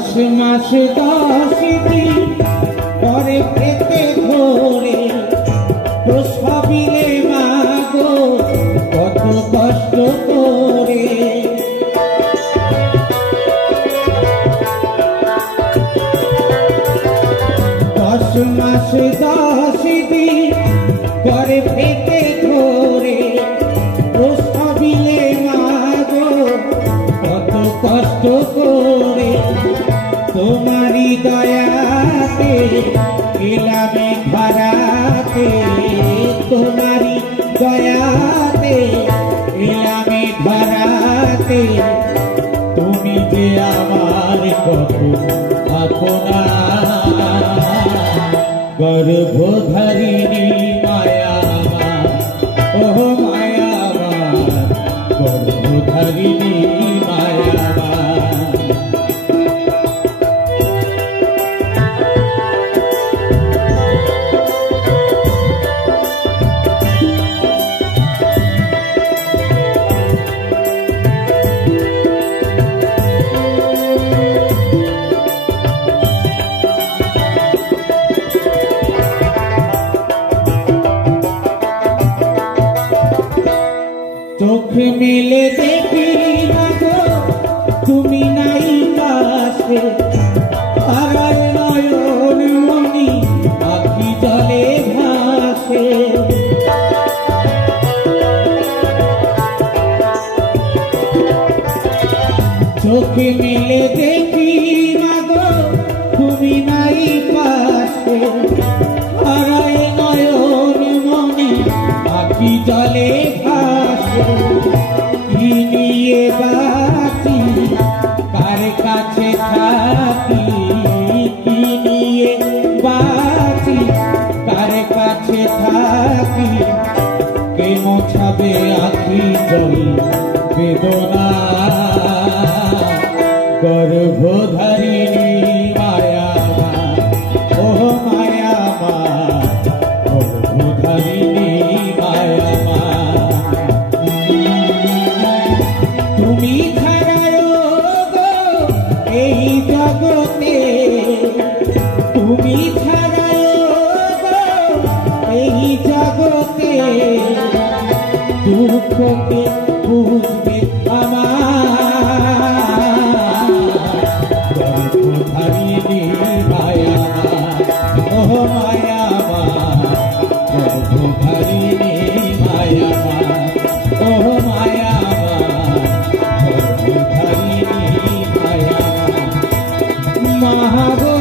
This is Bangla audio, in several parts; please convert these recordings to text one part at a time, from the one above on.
10 মাস 10 দিন পরে পেতে ধরে প্রসবিলে মা গো কত কষ্ট করে। 10 মাস 10 দিন পরে পেতে ধরে প্রসবিলে মা গো কত কষ্ট করে। তোমারি দয়াতে এলামে ধরাতে, তোমারি দয়াতে এলামে ধরাতে, তুমি যে আমার কত আপনা। গর্ভধারিণী মায়া ও মায়া গর্ভধারিণী মায়া। চোখ মেলে দেখি না গো তুমি নাই পাশে, হারার নয়ন মনি আখি জলে ভাসে। চোখ মেলে দেখি না গো তুমি নাই পাশে, হারায় নয়ন মনি আখি জলে ভাসে। কি নিয়ে বাঁচি কার কাছে থাকি, কি নিয়ে বাঁচি কার কাছে থাকি, কে মোছাবে আখি জল বেদনা। গর্ভধারিণী মায়া ও মায়া মা, গর্ভধারিণী মায়া মা। তুমি ছাড়াও গো এই জগতে, তুমি ছাড়াও গো এই জগতে, দুঃখকে বুঝবে আমার। গর্ভধারিণী মায়া ও মায়া মা, গর্ভধারিণী মায়া ও মায়া গর্ভধারিণী মায়া মা গো।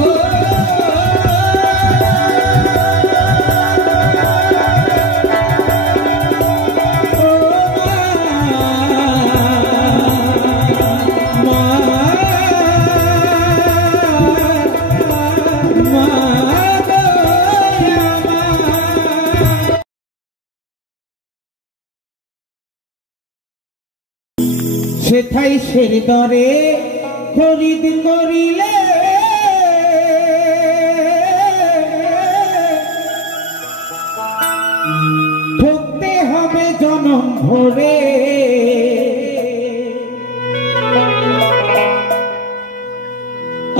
সেথাই সের দরে খরিদ করিলে, ঠকতে হবে জনম ভরে।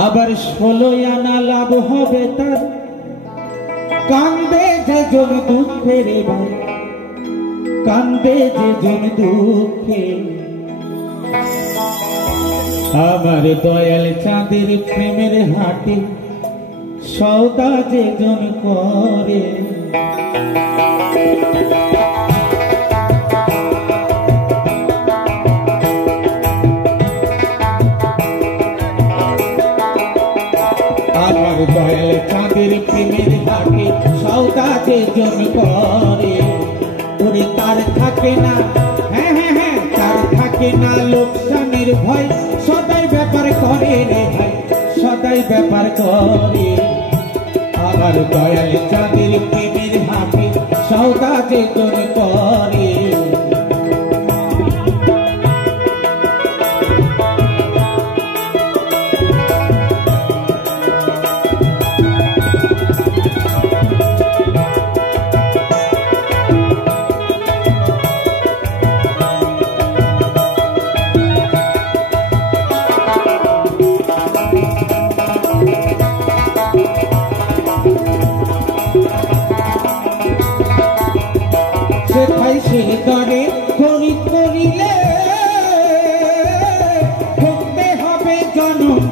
আবার 16 আনা লাভ হবে তার, কান্দে যে জন দুঃখের ভাই, কান্দে যে জন দুঃখে। আমার দয়াল চাঁদের প্রেমের হাটে সওদা যে জন করে। আমার দয়াল চাঁদের প্রেমের হাটে সওদা যে জন করে। ওরে তার থাকে না, হ্যাঁ হ্যাঁ হ্যাঁ, তার থাকে না লোকসানের ভয়, সদাই ব্যাপার করে রে ভাই, সদাই ব্যাপার করে। আমার দয়াল চাঁদের প্রেমের হাটে সওদা যে জন করে।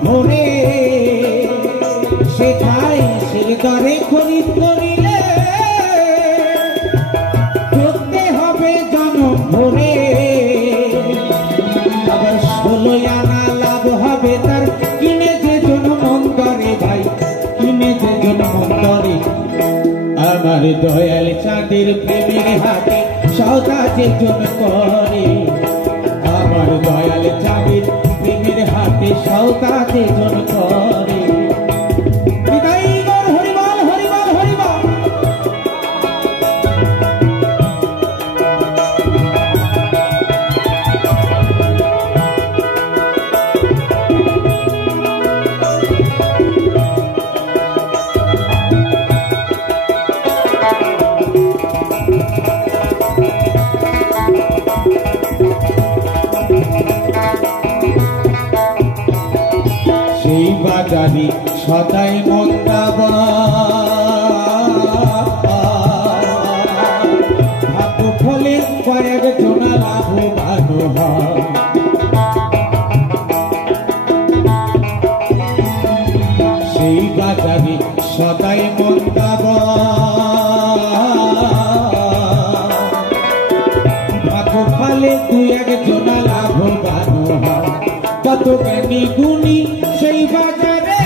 ভরে সে খায় সে দরে খরিদ করিলে করতে হবে জনম ভরে আবার 16 আনা লাভ হবে তার কিনে যে জনম করে ভাই কিনে যে জনম করে আমার দয়াল চাঁদের প্রেমের হাতে সদা যে জন করে আমার দয়াল চাঁদের প্রেমের হাতে সদা যে জন করে হরিবল হরিবল হরিবল সেই বাজারে সদাই মন্দাবা ভাগ্য ফলে কয়েক জনা লাভবান হয় সেই বাজারে সদাই মন্দাবা ভাগ্য ফলে 2-1 জনা লাভবান হয় কত জ্ঞানী গুণী সেই বাজারে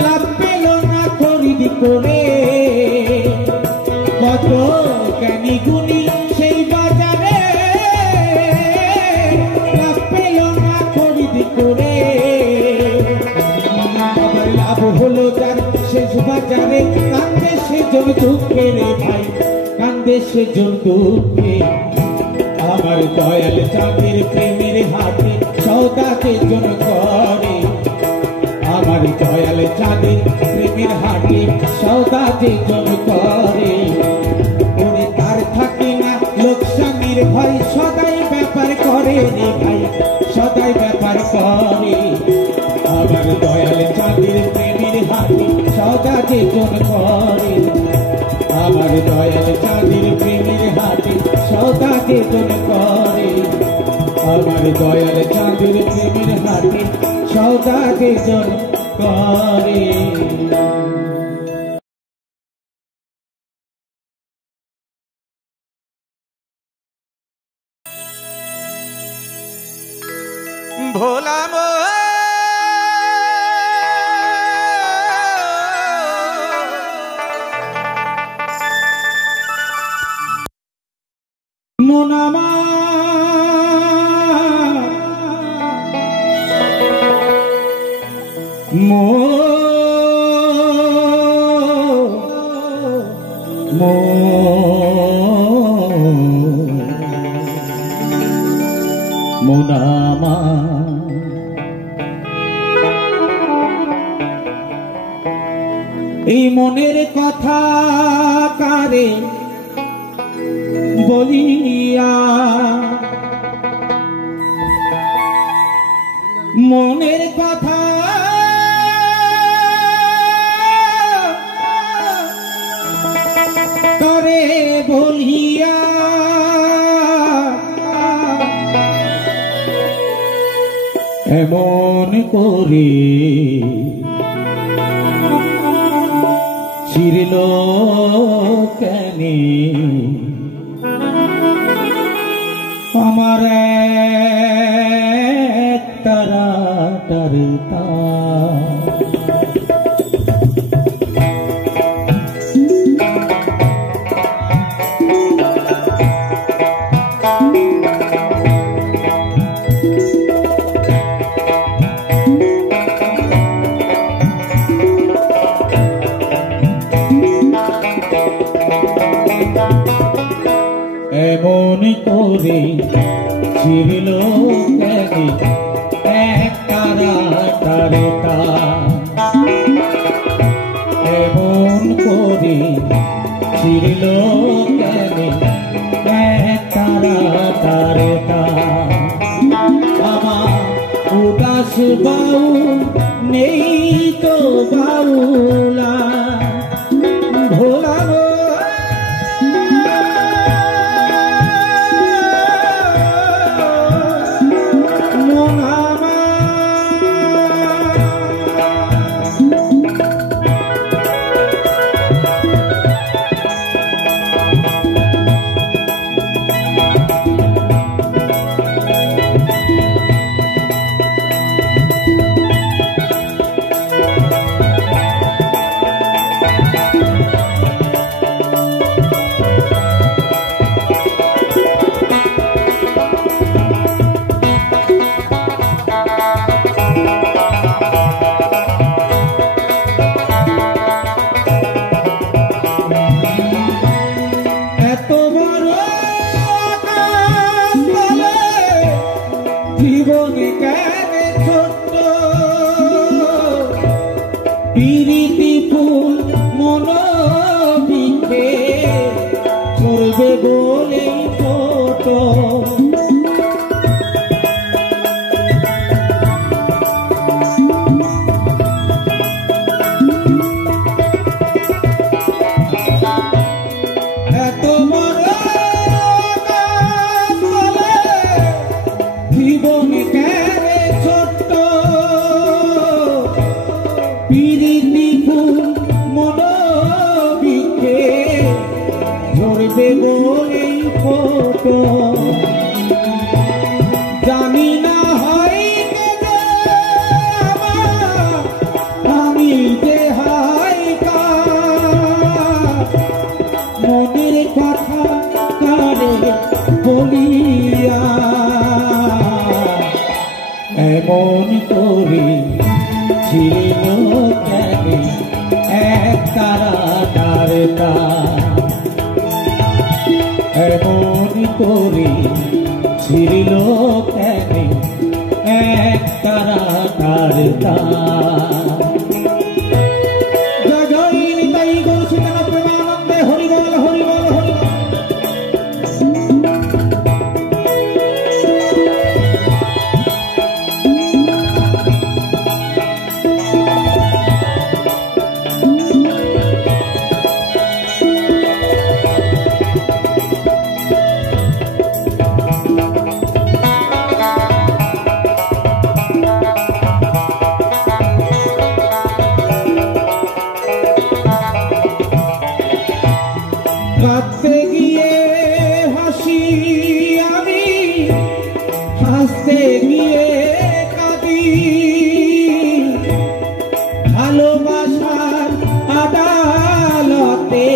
লাভ পেল না খরিদ করে কত জ্ঞানী গুণী সেই বাজারে লাভ পেল না খরিদ করে আবার লাভ হলো যার শেষ বাজারে কান্দে সে জন দুঃখে রে ভাই কান্দে সে জন দুঃখে আমার দয়াল চাঁদের প্রেমের হাতে সৌদাকে জন করে আমার দয়াল চাঁদের প্রেমের হাতে সৌদাকে জন করে ওরে তার থাকে না লোকসানের ভয় সদাই ব্যাপার করে রে ভাই সদাই ব্যাপার করে আমার দয়াল চাঁদের প্রেমের হাতে সৌদাকে জন করে আমার দয়াল চাঁদের প্রেমের হাতে সদাকে জন করে আমার দয়াল চাঁদের প্রেমের হাতে সদাকে জন করে ভোলা মোনামা মোনামা এই মনের কথা কারে বলিয়া মনের কথা করে বলিয়া এমন করে ছিড়ল কেনে আমার তারা তারতা এমন করে ছিড়ল কেনে এক তারা তারতা এমন করে ছিড়ল কেনে এক তারা তারতা আমার উদাস বাউল নেই তো বাউলা ভোলা কেন ছোট্ট পিরিতি ফুল মনোবিকে চলবে বলেই ছোট জানি না হয় আমি যে হাই মনের কথা কারে বলিয়া এমন করি ছিল কেন এক তারা তারতা এমন করি ছিল কেন এক তারা তারতা জয় জয় নিতাই গৌর সুতন প্রেমানন্দে হরি বল হরি বল হরি বল কাঁদতে গিয়ে হাসি আমি হাসতে গিয়ে কাঁদি ভালোবাসার আদালতে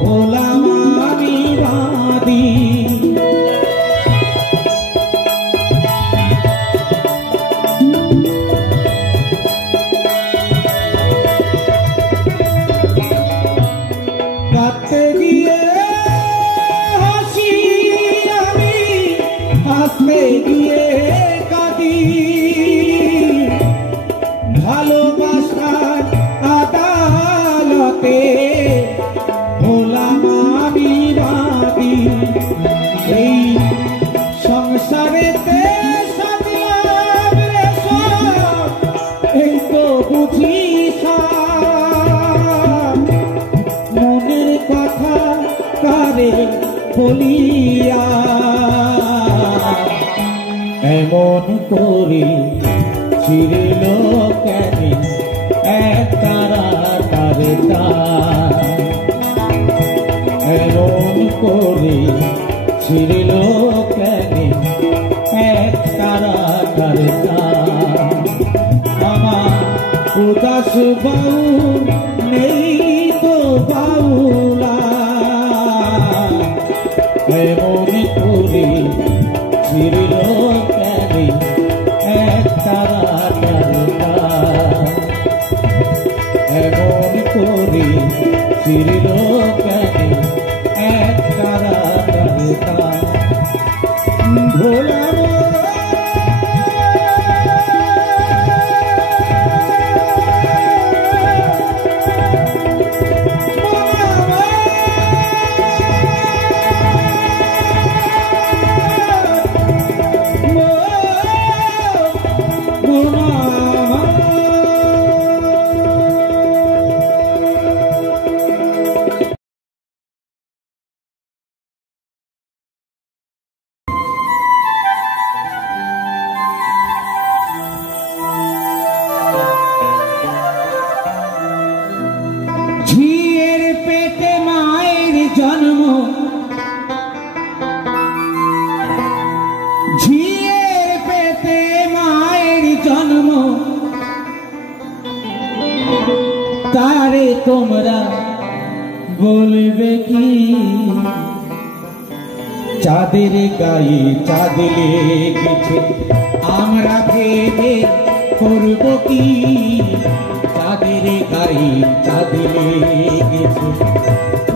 হলাম আমি বাদী কাঁদতে গিয়ে হাসি আমি হাসতে গিয়ে কাঁদি ভালোবাসার আদালতে হলাম আমি বাদী এই সংসারেতে সাজলাম রে সব এই তো বুঝি মনের কথা কারে বলিয়া এমন করি ছিল কেন এক তারা তারতা এমন করি ছিল কেন এক তারা তারতা আমার উদাস বাউল নেই তো বাউলা এমন করি ছিল কেন এক তারা তারতা এমন করি ছিল কেন এক তারা তারতা ভোলা তারে তোমরা বলবে কি চাঁদের গায়ে চাঁদ লেগেছে আমরা ভেবে করব কি চাঁদের গায়ে চাঁদ লেগেছে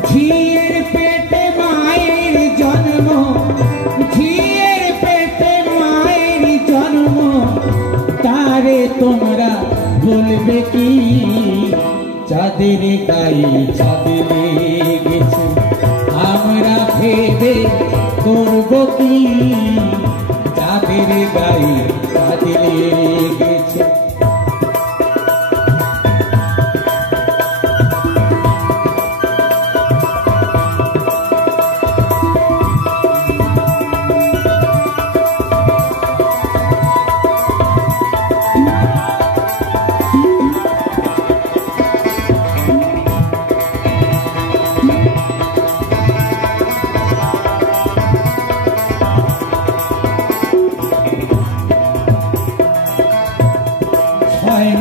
ঝিয়ের পেটে মায়ের জন্ম ঝিয়ের পেটে মায়ের গায়ে চাঁদে লেগেছে আমরা ভেবে করব কি চাঁদের গায়ে চাঁদে লেগেছে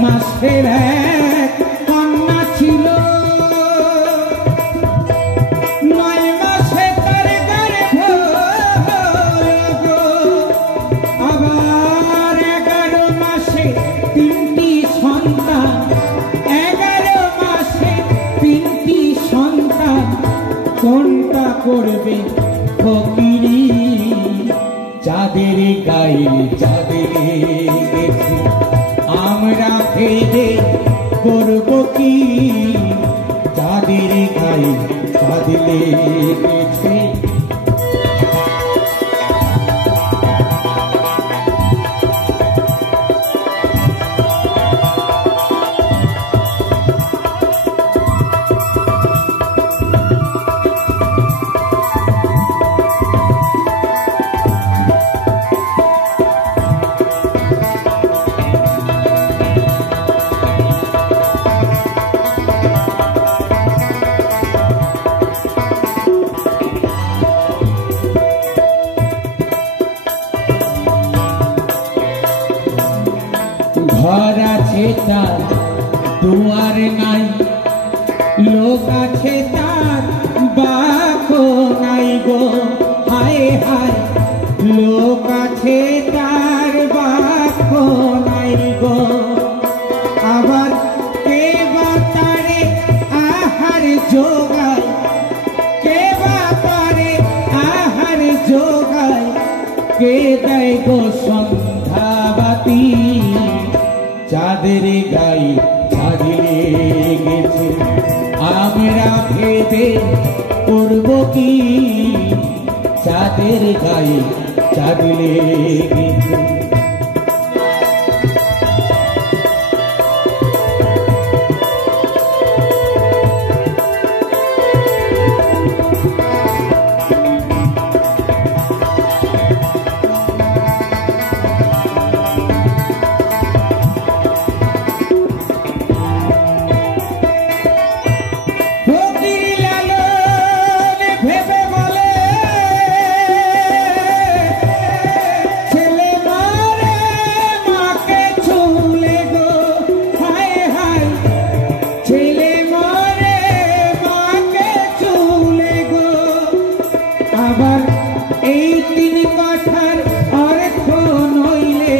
মাসের এক কন্যা ছিল 9 মাসে তার গর্ভ আবার 11 মাসে 3টি সন্তান 11 মাসে 3টি সন্তান কোনটা করবে ফকিরি চাঁদের গায়ে চাঁদে লেগেছে আমরা ভেবে করব কি চাঁদের গায়ে চাঁদে লেগেছে ঘর আছে তার দুয়ার নাই লোক আছে তার বাকো নাই গো হায় হায় লোক আছে তার বাকো নাই গো আবার কে বা তারে আহার যোগায় কে বা তারে আহার যোগায় কে দেয় গো সন্ধ্যাবাতি চাঁদের গায়ে চাঁদে লেগেছে আমরা ভেবে করব কি চাঁদের গায়ে চাঁদে লেগেছে আবার এই 3 কথার অর্থ নইলে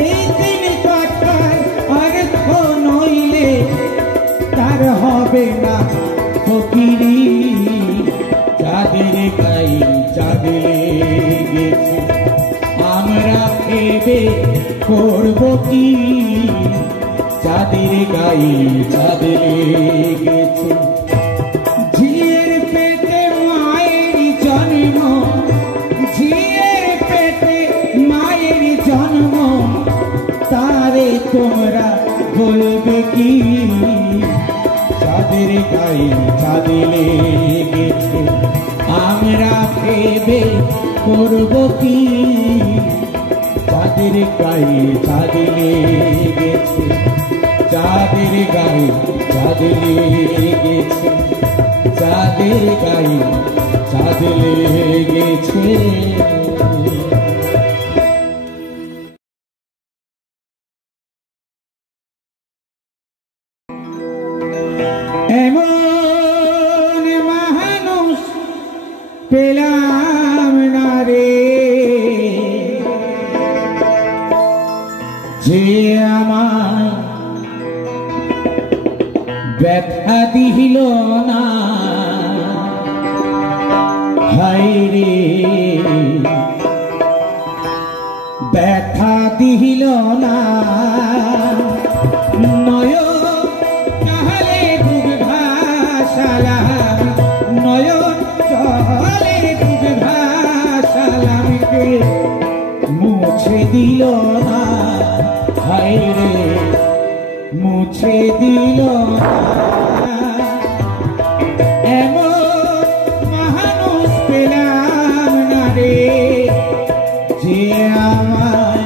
এই 3 কথার অর্থ নইলে তার হবে না ফকিরি চাঁদের গায়ে চাঁদে লেগেছে আমরা ভেবে করব কি চাঁদের গায়ে চাঁদে লেগেছে ঝিয়ের পেটে মায়ের জন্ম ঝিয়ের পেটে মায়ের জন্ম তারে তোমরা বলবে কি চাঁদের গায়ে চাঁদে লেগেছে আমরা ভেবে করব কি চাঁদের গায়ে চাঁদে লেগেছে চাঁদের গায়ে চাঁদে লেগেছে চাঁদের গায়ে চাঁদে লেগেছে এমন মানুষ পেলাম না রে যে আমায় ব্যথা দিল না হায় রে ব্যথা দিল না নয় তাহলে মুছে দিল না, হায় রে মুছে দিল না। এমন মানুষ পেলাম না রে, যে আমায়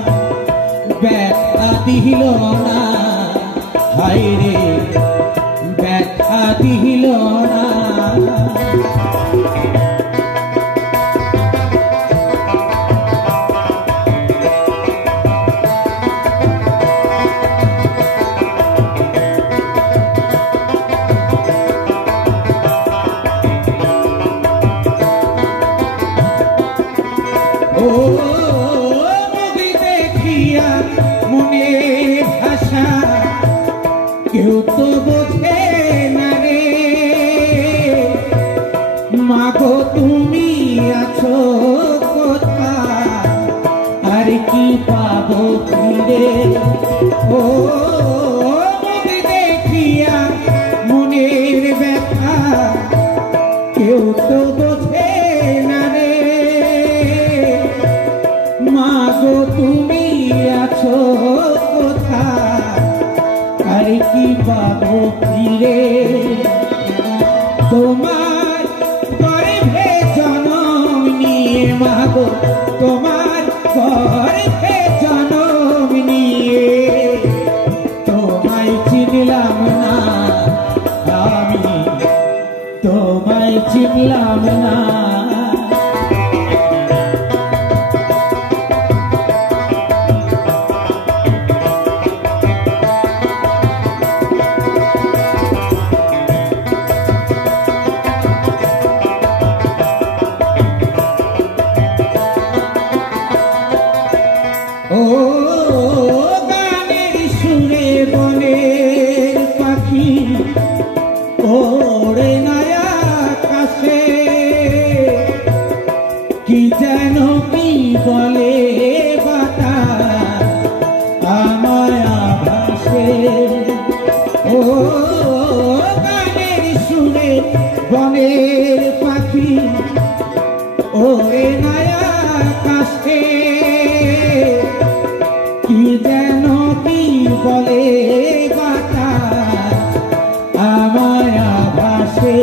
ব্যথা দিল না, হায় রে ব্যথা দিল না। কেউ তো বোঝে না রে, মাগো তুমি আছো কোথায়, আর কি পাবো ফিরে। ও মুখ দেখিয়া মনের ব্যথা কেউ তো বোঝে না রে, মাগো তুমি আছো কোথায়, আর কি পাবো ফিরে। তোমার গর্ভে জনম নিয়ে মাগো, তোমার গর্ভে জনম নিয়ে তোমায় চিনলাম না আমি, তোমায় চিনলাম না। ওরে নয়া কাছে কি যেন কি বলে বাতাস আমার আভাসে। ও গানের সুরে বনের পাখি ওরে নয়া কাছে কি যেন কি বলে বাতাস আমার আভাসে।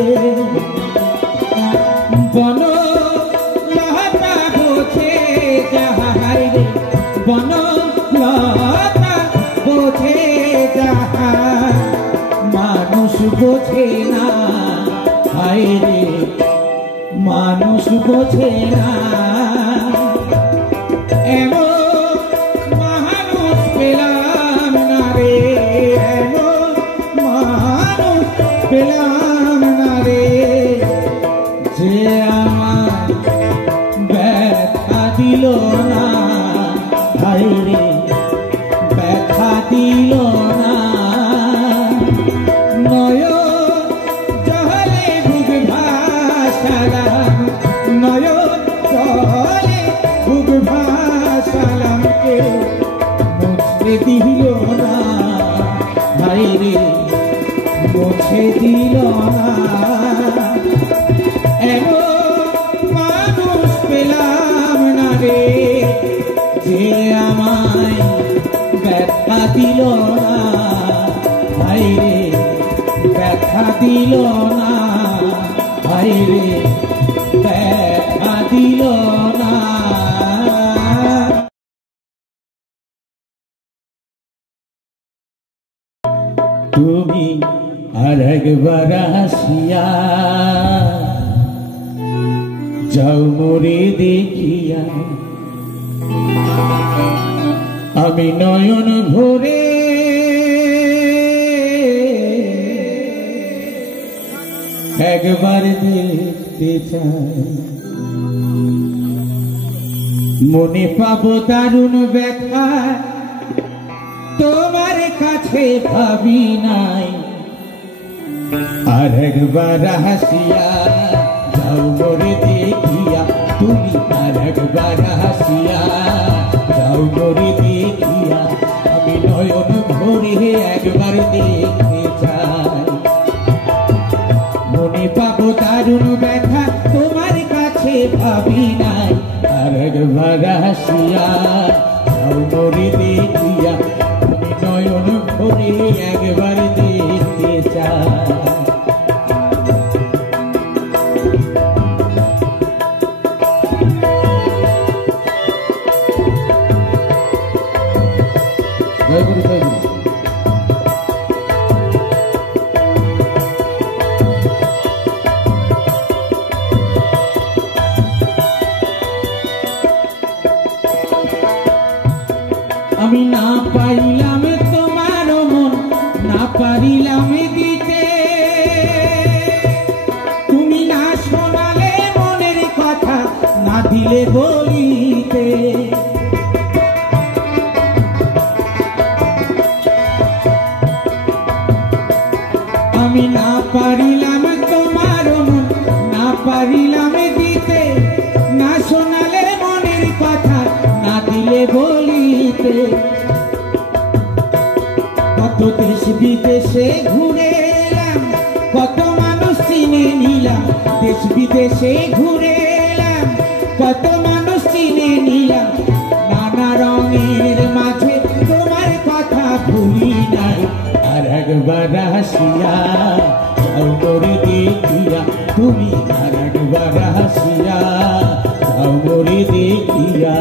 বন লতা বোঝে যাহাই রে, বন লতা বোঝে যাহা মানুষ বোঝে না, হায় রে মানুষ বোঝে না। এমন মানুষ পেলাম না রে, এমন মানুষ পেলাম না রে, যে আমার ব্যথা দিল না, হায় রে ব্যথা দিল না। নয়ন জলে বুক ভাসালাম, নয়ন জলে বুক ভাসালাম, কেউ মুছে দিল না, হায় রে মুছে দিল না। এমন মানুষ পেলাম না রে, যে আমায় ব্যথা দিল না, হায় রে ব্যথা দিল না, হায় রে ব্যথা দিল না। তুমি আর একবার আসিয়া যাও মোরে দেখিয়া, আমি নয়ন ভরে একবার দেখতে চাই। মনে পাবো দারুণ ব্যথা তোমার কাছে ভাবি নাই, আর একবার হাসিয়া যাও মোরে দেখিয়া, তুমি আর একবার হাসিয়া যাও মোরে দেখিয়া, আমি নয়ন ভরে একবার দেখতে চাই। মনে পাবো দারুণ ব্যথা তোমার কাছে ভাবি নাই, আর একবার হাসিয়া মরে দেখিয়া আমি নয়ন ভরে একবার দেখতে চাই। আমি না পাইলাম তোমার মন, না পারিলাম দিতে, তুমি না শোনালে মনের কথা, না দিলে বলিতে। আমি না পারিলাম তোমার মন, না পারিলাম দিতে, না শোনালে মনের কথা, না দিলে বলিতে। কত দেশ বিদেশে ঘুরে এলাম, কত মানুষ চিনে নিলাম, দেশ বিদেশে ঘুরে এলাম, কত মানুষ চিনে নিলাম, নানা রঙের মাঝে তোমার কথা ভুলি নাই। আর একবার হাসিয়া যাও মোরে দেখিয়া তুমি, আর একবার হাসিয়া যাও মোরে দেখিয়া।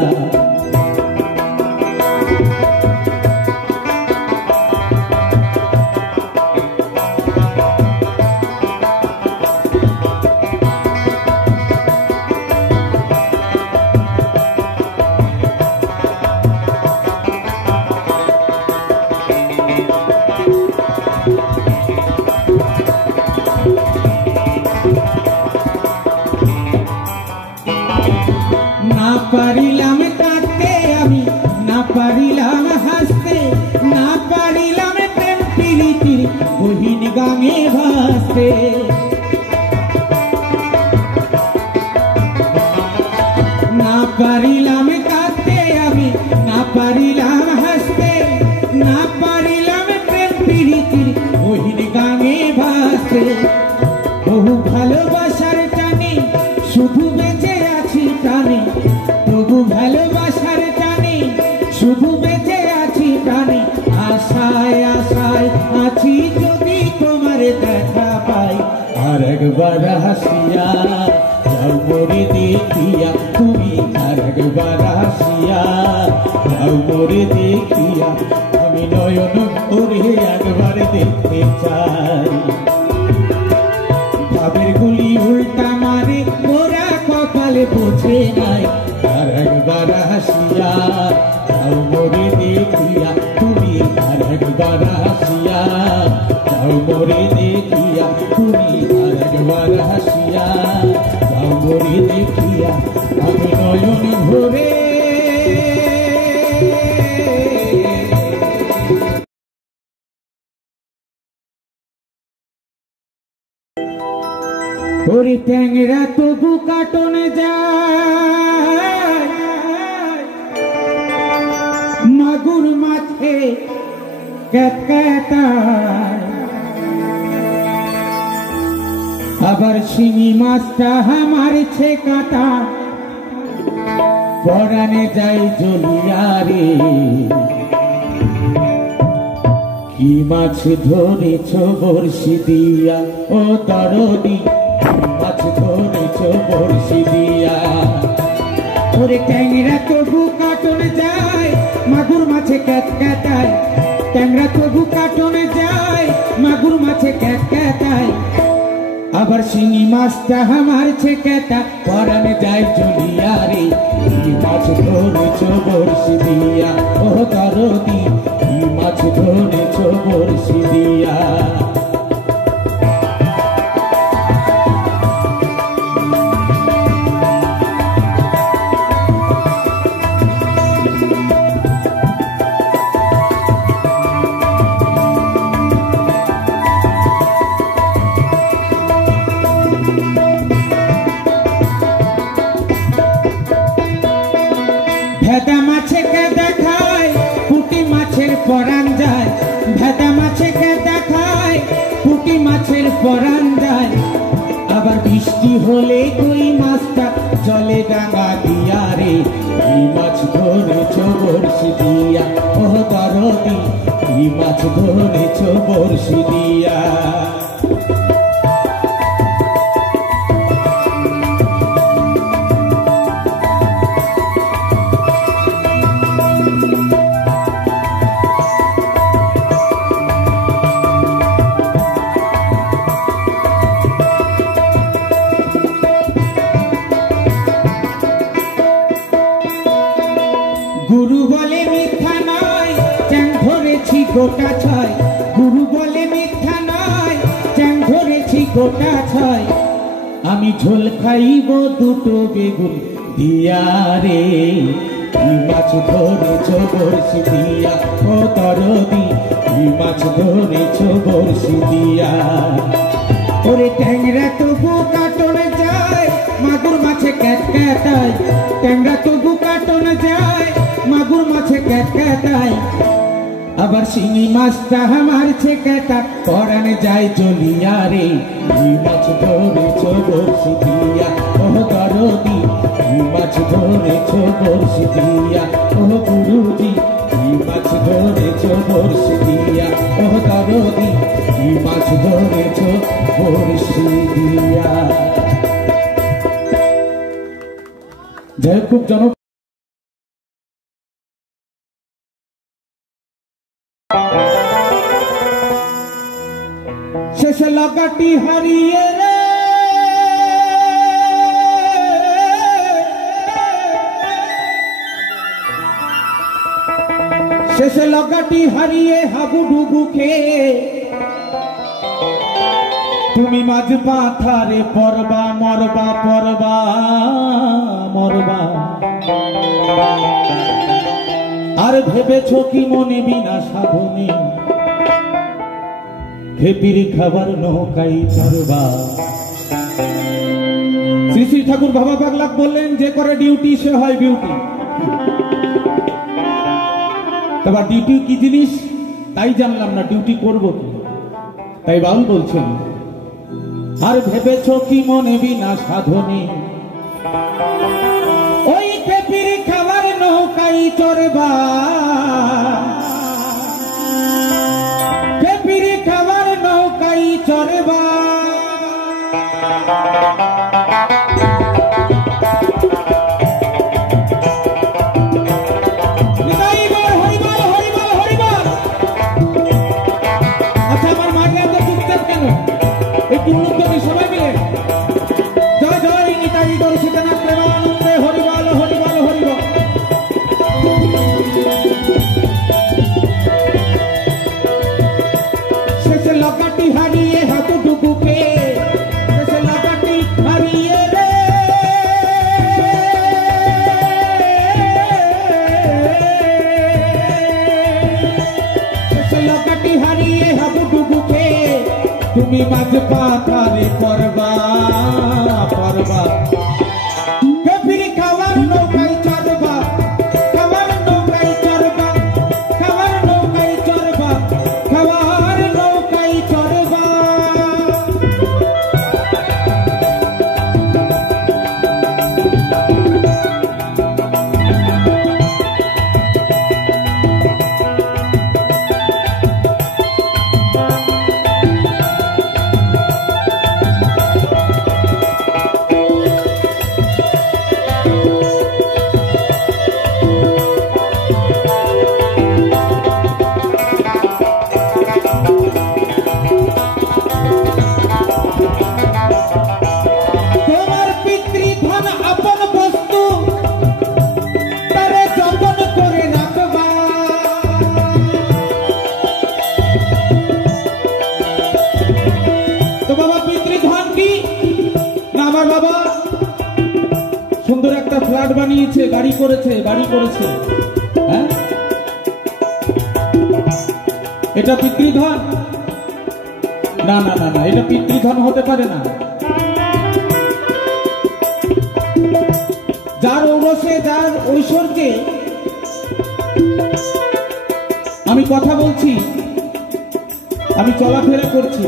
না পারিলাম কাঁদতে আমি, না পারিলাম হাসতে, না পারিলাম প্রেম প্রীতির গহীন গানে ভাসতে। না পারিলাম কাঁদতে আমি, না পারিলাম হাসতে, না পারিলাম প্রেম প্রীতির গহীন গানে ভাসতে। বহু ভালোবাসার টানে শুধু বেঁচে আছি প্রাণে, তবু ভালোবাসার টানে শুধু বেঁচে আছি প্রাণে। আশায় আশায় আছি যদি তোমার দেখা পাই। আর একবার হাসিয়া যাও মোরে দেখিয়া তুমি, আর একবার হাসিয়া যাও মোরে দেখিয়া আমি নয়ন ভরে একবার দেখতে চাই। ভাবের গুলি উল্টা মারে ওরা কপালে বোঝে নাই। আর একবার হাসিয়া যাও মোরে দেখিয়া তুমি, আর একবার হাসিয়া যাও মোরে দেখিয়া তুমি, আর একবার হাসিয়া যাও মোরে দেখিয়া আমি নয়ন ভরে। ওরে ট্যাংরা তবু কাটনে যায়, মাগুর মাছে ক্যাটক্যাটায়, আবার শিঙি মাছটা মারছে কাটা, পরানে যায় জ্বলিয়া রে। কি মাছ ধরেছ বড়শি দিয়া ও দরদি, মাছ ধরেছ বড়শি দিয়া। ওরে ট্যাংরা তবু কাটনে যায়, মাগুর মাছে ক্যাটক্যাটায়, ট্যাংরা তবু কাটনে যায়, মাগুর মাছে ক্যাটক্যাটায়, আবার শিঙি মাছটা মারছে ক্যাটা, পরানে যায় জ্বলিয়া রে। কি মাছ ধরেছ বড়শি দিয়া ও দরদি, কি মাছ ধরেছ বড়শি দিয়া। ভেদা মাছে কে দেখায় পুঁটি মাছের পরাণ যায়, ভেদা মাছে কে দেখায় পুঁটি মাছের পরাণ যায়, আবার বৃষ্টি হলে কই মাছটা জলে ডাঙা দিয়া রে, কি মাছ ধরেছ বড়শি দিয়া, ও দরদি কি মাছ ধরেছ বড়শি দিয়া। গুরু বলে মিথ্যা নয় চ্যাং ধরেছি গোটা ছয়, গুরু বলে মিথ্যা নয় চ্যাং ধরেছি গোটা ছয়, আমি ঝোল খাইব দুটো বেগুন দিয়া রে, কি মাছ ধরেছ বড়শি দিয়া, ও দরদি কি মাছ ধরেছ বড়শি দিয়া। ওরে ট্যাংরা তবু কাটন যায়, মাগুর মাছে ক্যাট ক্যাটায়, ট্যাংরা তবু কাটন যায়, মাগুর মাছে ক্যাট ক্যাটায়, আবার শিঙি মাছটা মারছে ক্যাটা, পরানে যায় জ্বলিয়া রে, কি মাছ ধরেছ বড়শি দিয়া, ও দরদি কি মাছ ধরেছ বড়শি দিয়া, ও গুরুজি কি মাছ ধরেছ বড়শি দিয়া, ও দরদি কি মাছ ধরেছ বড়শি দিয়া। যাই খুব জন শেষে লগাটি হারিয়ে রে, শেষে লগাটি হারিয়ে হাবুডুবু খেয়ে তুমি মাঝ পাথারে পরবা, মরবা পরবা মরবা, আর ভেবেছ কি মনে বিনা সাধনে, খেপির খাবার নৌকাই চড়বা। শ্রী শ্রী ঠাকুর বাবা পাগলা বললেন, যে করে ডিউটি সে হয় বিউটি। তবে ডিউটি কি জিনিস তাই জানলাম না, ডিউটি করব কি, তাই বাউল বলছেন, আর ভেবেছ কি মনে বিনা সাধনে, ওই খেপির খাবার নৌকাই চড়বা, খেপির খাবার নৌকাই চড়বা। আচ্ছা আমার মাঠে এত চুপচাপ কেন, একটু উন্নতি সবাই মিলে জয় জয় নিতাই গৌর সীতানাথ প্রেমানন্দে হরিবল হরিবল হরিবল। শেষে লগাটি হারিয়ে হাতুডুবুকে, শেষে লগাটি হারিয়ে রে, শেষে লগাটি হারিয়ে হাতুডুবুকে, তুমি মাঝ পাথারে পরবা পরবা, খেপির খাবার নৌকাই চড়বা, খাবার নৌকাই চড়বা, খাবার নৌকাই চড়বা, খাবার নৌকাই চড়বা। সুন্দর একটা ফ্ল্যাট বানিয়েছে, গাড়ি করেছে, বাড়ি করেছে, হ্যাঁ এটা পিতৃধন? না না না না, এটা পিতৃধন হতে পারে না। যার ঔরসে, যার ঐশ্বর্যে আমি কথা বলছি, আমি চলাফেরা করছি,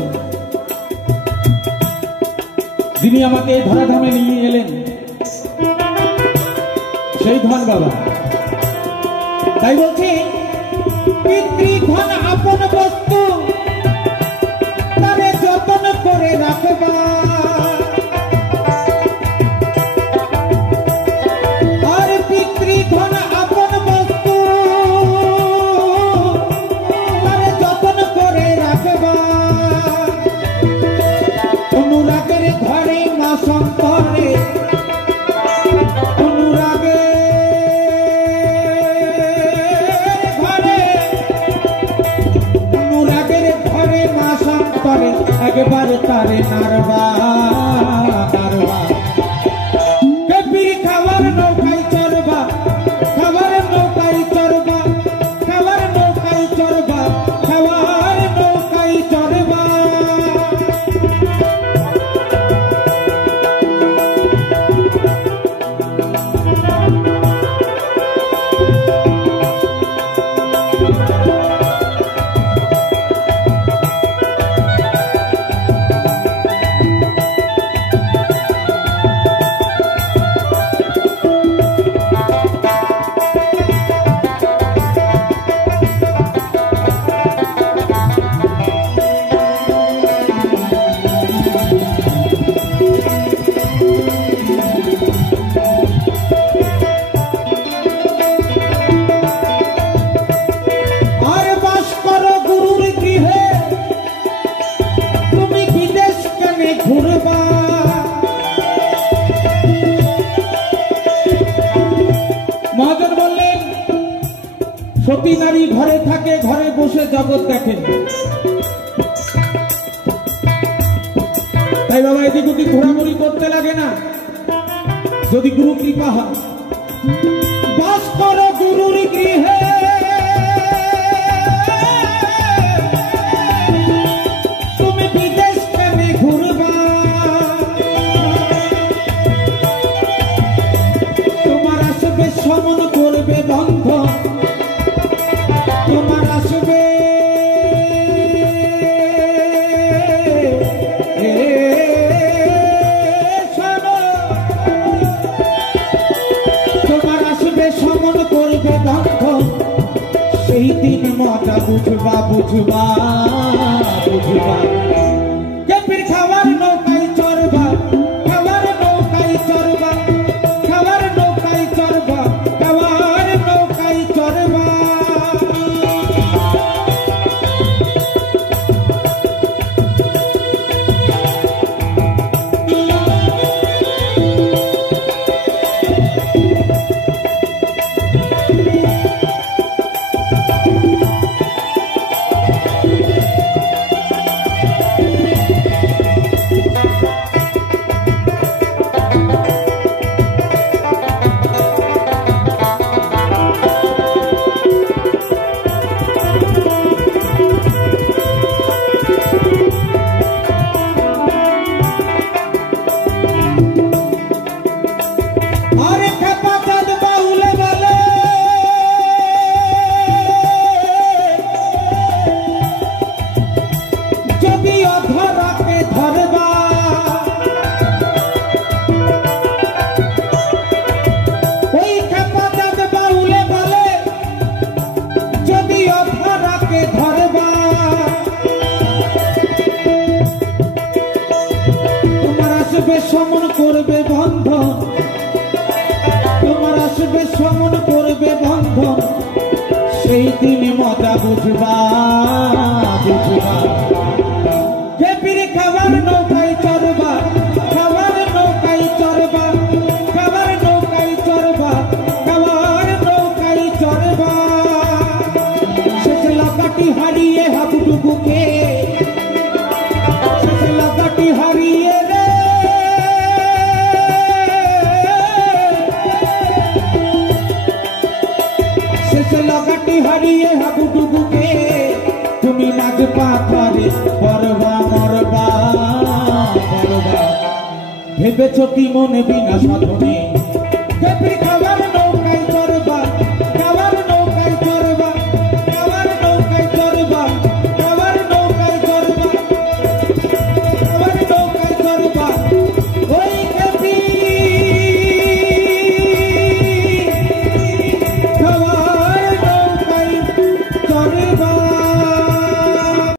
যিনি আমাকে ধরাধামে নিয়ে এলেন সেই ধন বাবা। তাই বলছি পিতৃধন আপন বস্তু তারে যতন করে রাখবা, আর পিতৃধন আপন বস্তু তারে যতন করে রাখবা। অনুরাগের ঘরে মা সন্তরে, একবার তারে নারবা নারবা, কবির খাবার নৌকায় চড়বা, খাবার নৌকায় চড়বা, খাবার নৌকায় চড়বা, খাবার নৌকায় চড়বা। মহাজন বললেন সতী নারী ঘরে থাকে, ঘরে বসে জগৎ দেখেন। তাই বাবা এদিক ওদিক ঘোরাঘুরি করতে লাগে না, যদি গুরু কৃপা হয়। বাস করো গুরুর গৃহে, তুমি বিদেশ কেনে ঘুরবা, তোমার আসবে সমন করবে বন্ধ, তোমার আসবে তোমার আসবে সমন করবে বন্ধ। সেই দিন মজা বুঝবা বুঝবা বুঝবা। কেপির খাবার নৌকায় চড়বা, খাবার নৌকায় চড়বা, খাবার নৌকায় চড়বা, খাবার নৌকায় চড়বা। সমন করবে বন্ধন, তোমার আসবে সমন করবে বন্ধন। সেই দিন মজা বুঝবা বুঝবা। কেপির খাবার নৌকায় চড়বা, খাবার নৌকায় চড়বা, খাবার নৌকায় চড়বা, খাবার নৌকায় চড়বা। শেষ লাগাটি হারিয়ে হাবুডুবুকে, শেষ লাগাটি হারিয়ে লাগাটি হারিয়ে হাবুডুবুকে, তুমি নাগ পাথারে পরবা মরবা মরবা। ভেবেছ কি মনে বিনা সাধনে,